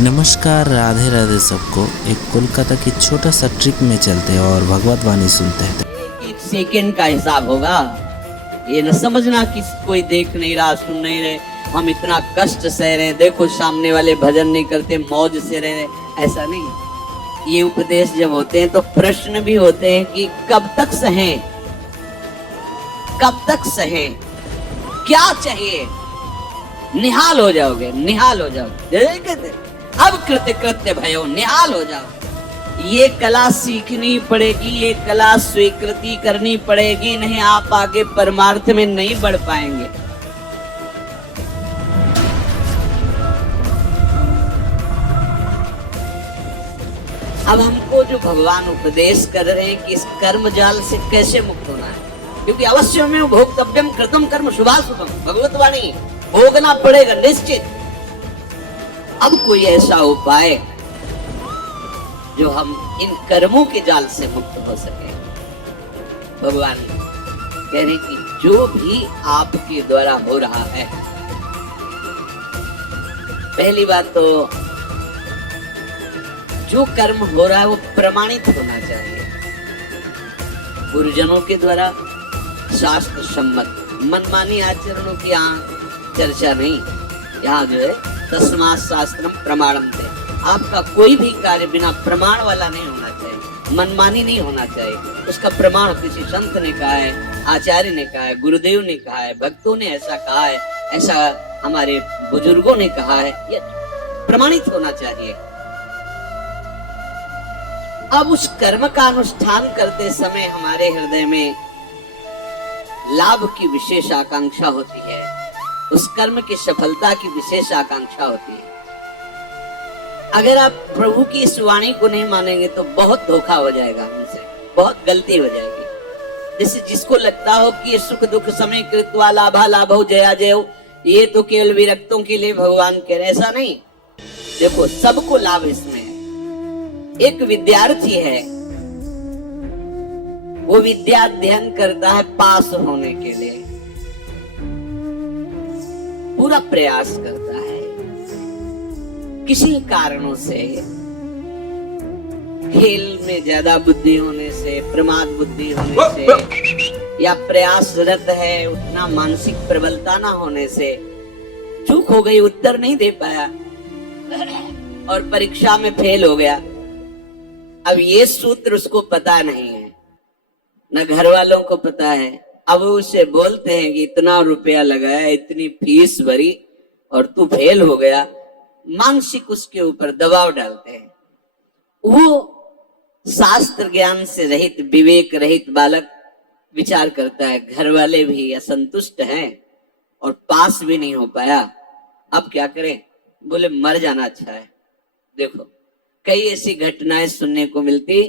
नमस्कार, राधे राधे सबको। एक कोलकाता की छोटा सा ट्रिप में चलते हैं और भगवत वाणी सुनते हैं। एक सेकंड का हिसाब होगा। ये न समझना कि कोई देख नहीं रहा, सुन नहीं रहे, हम इतना कष्ट सह रहे हैं, देखो सामने वाले भजन नहीं करते, मौज से रह रहे, ऐसा नहीं। ये उपदेश जब होते हैं तो प्रश्न भी होते हैं कि कब तक सहें, कब तक सहें, क्या चाहिए। निहाल हो जाओगे, निहाल हो जाओगे। अब कृत्य कृत्य भयो, निहाल हो जाओ। ये कला सीखनी पड़ेगी, ये कला स्वीकृति करनी पड़ेगी, नहीं आप आगे परमार्थ में नहीं बढ़ पाएंगे। अब हमको जो भगवान उपदेश कर रहे हैं कि इस कर्म जाल से कैसे मुक्त होना है, क्योंकि अवश्य में भोक्तव्यम कृतम कर्म शुभाशुभम, भगवत वाणी भोगना पड़ेगा निश्चित। अब कोई ऐसा उपाय जो हम इन कर्मों के जाल से मुक्त हो सके। भगवान कह रहे कि जो भी आपके द्वारा हो रहा है, पहली बात तो जो कर्म हो रहा है वो प्रमाणित होना चाहिए, गुरुजनों के द्वारा शास्त्र सम्मत। मनमानी आचरणों की यहाँ चर्चा नहीं, यहाँ जो है तस्मात् शास्त्रम प्रमाणम थे। आपका कोई भी कार्य बिना प्रमाण वाला नहीं होना चाहिए, मनमानी नहीं होना चाहिए। उसका प्रमाण किसी संत ने कहा है, आचार्य ने कहा है, गुरुदेव ने कहा है, भक्तों ने ऐसा कहा है, ऐसा हमारे बुजुर्गों ने कहा है, ये प्रमाणित होना चाहिए। अब उस कर्म का अनुष्ठान करते समय हमारे हृदय में लाभ की विशेष आकांक्षा होती है, उस कर्म की सफलता की विशेष आकांक्षा होती है। अगर आप प्रभु की इस वाणी को नहीं मानेंगे तो बहुत धोखा हो जाएगा हमसे, बहुत गलती हो जाएगी। जैसे जिसको लगता हो कि ये सुख दुख समय कृत्वा लाभा लाभो जया जयो, ये तो केवल विरक्तों के लिए भगवान कह रहे, ऐसा नहीं। देखो सबको लाभ इसमें है। एक विद्यार्थी है, वो विद्या अध्ययन करता है पास होने के लिए, पूरा प्रयास करता है। किसी कारणों से, खेल में ज्यादा बुद्धि होने से, प्रमाद बुद्धि होने से, या प्रयासरत है उतना मानसिक प्रबलता ना होने से चूक हो गई, उत्तर नहीं दे पाया और परीक्षा में फेल हो गया। अब ये सूत्र उसको पता नहीं है, न घर वालों को पता है। अब उसे बोलते हैं कि इतना रुपया लगाया, इतनी फीस भरी और तू फेल हो गया, मानसिक उसके ऊपर दबाव डालते हैं। वो शास्त्र ज्ञान से रहित, विवेक रहित बालक विचार करता है, घर वाले भी असंतुष्ट हैं और पास भी नहीं हो पाया, अब क्या करें। बोले मर जाना अच्छा है। देखो कई ऐसी घटनाएं सुनने को मिलती